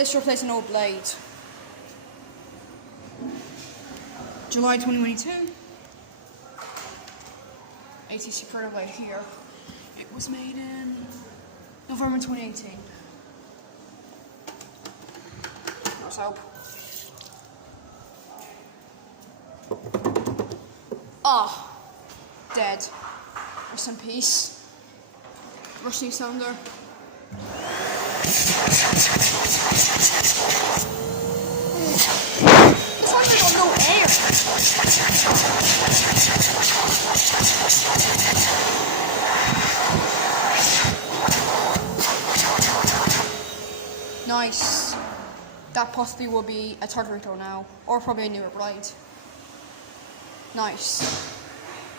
This replaced an old blade. July 2022. ATC printer blade here. It was made in November 2018. Let's hope. Ah, dead. Rest in peace. Rusty cylinder. This one got no air. Nice. That possibly will be a third rotor now, or probably a newer blade. Nice.